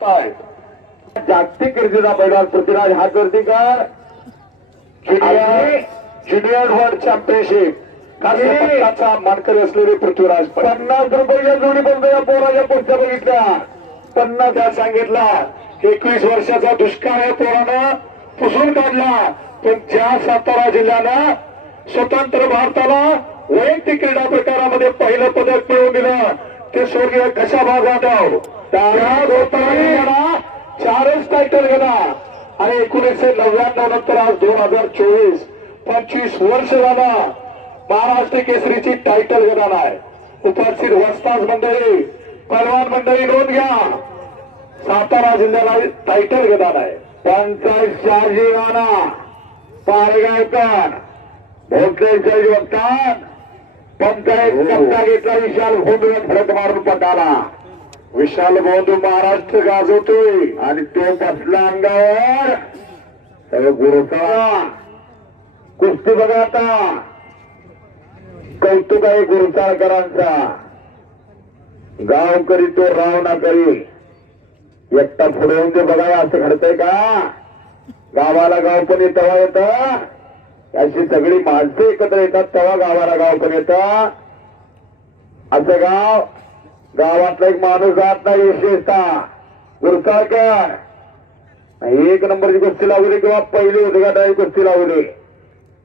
जागतिक कीर्तीचा पैलवान पृथ्वीराज हा कीर्तीकर ज्युनियर वर्ल्ड चॅम्पियनशिप काचा मानकरी असलेले पृथ्वीराज पन्नास रुपयाच्या जोडी बंद या पोराच्या पुढच्या बघितल्या. पन्नास त्या सांगितला. एकवीस वर्षाचा दुष्काळ या पोरानं. पुसून काढला. पण ज्या सातारा जिल्ह्यानं स्वतंत्र भारताला वैयक्तिक क्रीडा प्रकारामध्ये पहिलं पदक मिळवून दिलं ते स्वर्गीय कशाबा जाधव त्या गोपाळाला चारच टायटल गेला. आणि एकोणीसशे नव्याण्णव नंतर आज दोन हजार चोवीस पंचवीस वर्ष झाला. महाराष्ट्र केसरीची टायटल घेणार आहे. उपस्थित वस्ताज मंडळी पहलवान मंडळी नोंद घ्या. सातारा जिल्ह्याला टायटल घेणार आहे. पंकज शाजी राणा पारगावकर भोसले वक्तान पंचायत घेतला विशाल भोंदू फरक मारून पटाला विशाल बंधू महाराष्ट्र गाजवतोय आणि तो बसला अंगावर. सगळं गुरुचा. कुस्ती बघा आता. कौतुक आहे गुरुचाळकरांचा गावकरी तो राव ना करी. एकटा पुढे येऊन ते बघा असं घडतंय का? गावाला गाव पण तेव्हा हो, येत. अशी सगळी माणसं एकत्र येतात तेव्हा गावाला गाव पण येत. असं गाव गावातला एक माणूस जात नाही विशेषतः. गुरुसाळकर एक नंबरची कुस्ती लावली किंवा पहिली उद्घाटनाची कुस्ती लावली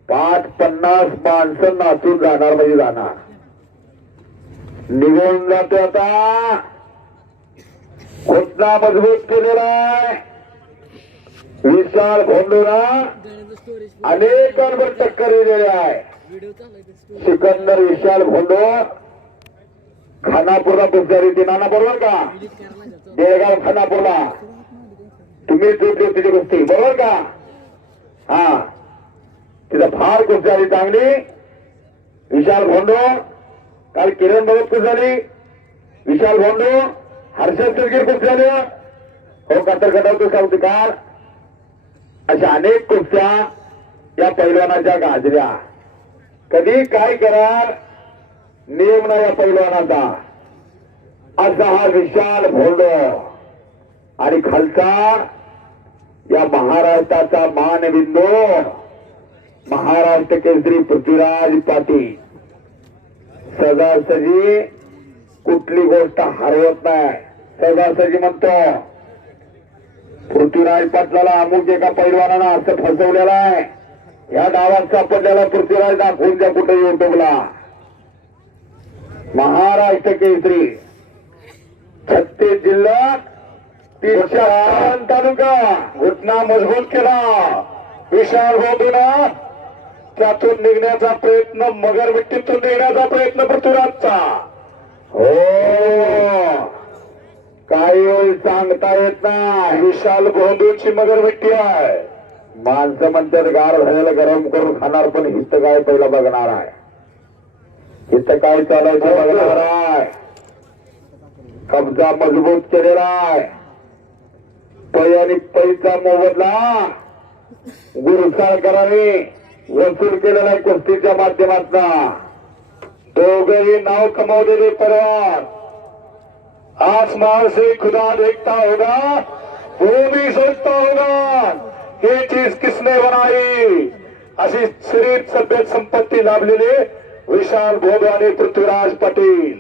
पाच पन्नास माणसं नाचून जाणार म्हणजे जाणार. निघून जातो आता. घोटना मजबूत केलेला आहे. विशाल भोंडूला अनेकांवर टक्कर दिलेली आहे. सिकंदर विशाल भोंडो खानापूरला पुजारी ती नाना बरोबर का? बेळगाव खानापूरला. तुम्ही जोडली तिची गोष्टी. बरोबर का? हा. तिथं फार खूप झाली चांगली. विशाल भोंडो काल किरण भगत खूप झाली. विशाल भोंडो हर्षद सरगीर खूप झाले. हो कातर घडवतो सांगते काल अशा अनेक कुस्त्या या पैलवानाच्या गाजऱ्या कधी काय कराल? नेमणा या पैलवानाचा असा हा विशाल भोंडो आणि खालचा या महाराष्ट्राचा मानबिंदू महाराष्ट्र केसरी पृथ्वीराज पाटील. सदासजी कुठली गोष्ट हरवत नाही. सदासजी म्हणतो पृथ्वीराज पाटलाला अमुक एका पैलवानानं असं फसवलेलं आहे. या डावात सापडलेला पृथ्वीराज दाखवून द्या कुठे युट्यूबला महाराष्ट्र केसरी. छत्तीस जिल्ह्यात तीनशे तालुका. घटना मजबूत केला. विशाल होऊन त्यातून निघण्याचा प्रयत्न मगर मिट्टीतून निघण्याचा प्रयत्न पृथ्वीराजचा. हो. काही वेळ सांगता येत नाही. विशाल गोंधूची मगरमिट्टी आहे. माणसं म्हणतात गार झालेलं गरम करून खाणार पण हित काय पहिला बघणार आहे. हित काय चालायचं बघणार आहे. कब्जा मजबूत केलेला आहे. पै आणि पैचा मोबदला गुरुसाळकरांनी वसूल केलेला आहे कुस्तीच्या माध्यमातून. दोघेही नाव कमावलेले परिवार. आसमान से खुदा देखता होगा वो भी सोचता होगा. ये चीज किसने बनाई? अशी शरीर सभ्यत संपत्ती लाभलेले विशाल भोग आणि पृथ्वीराज पाटील.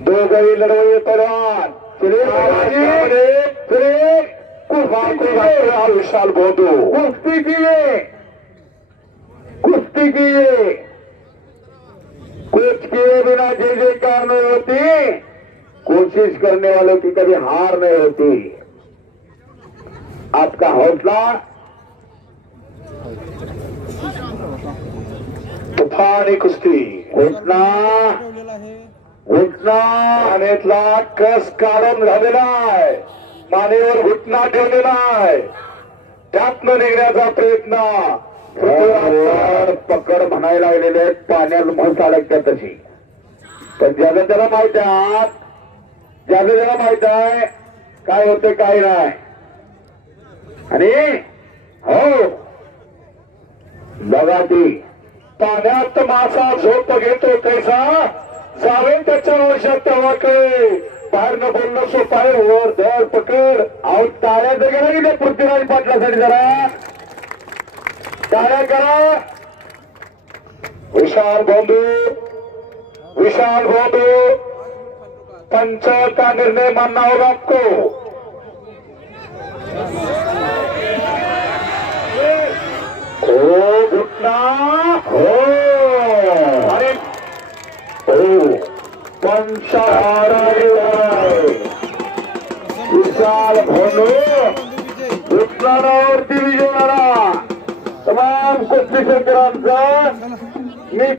दोघही पैलवान फिरे कुस्ती विशाल भोदू कुस्ती किए कुस्ती किए कुछ किए बिना जय जयकार नहीं होती. कोशिश करने वालों की कभी हार नहीं होती. आपका हौसला? तुफानी कुस्ती. घोषणा घुटना आणि इथला कस काढून झालेला आहे. मानेवर घुटना ठेवलेला आहे. त्यातनं निघण्याचा प्रयत्न. पकड म्हणायला लागलेले आहेत, पाण्यात म्हस अडकत्या तशी पण ज्याला त्याला माहीत आहे ज्याला त्याला माहीत आहे काय होते काय नाही. आणि हो. बघा ती. पाण्यात मासा झोप घेतो कैसा? जावे त्याच्या वर्षात तेव्हा कळे बाहेर न बोलणं सोपं आहे. वर धर पकड. अहो ताळ्या तर गेला की त्या पृथ्वीराज पाटलासाठी जरा. ताळ्या करा. विशाल बंधू. विशाल बंधू. पंचायत का निर्णय मानना होगा आपको हो घुटना हो अरे हो पंचाहार विशाल भोनू उत्साहावरती विजय झाला तमाम कुस्ती क्षेत्रांचा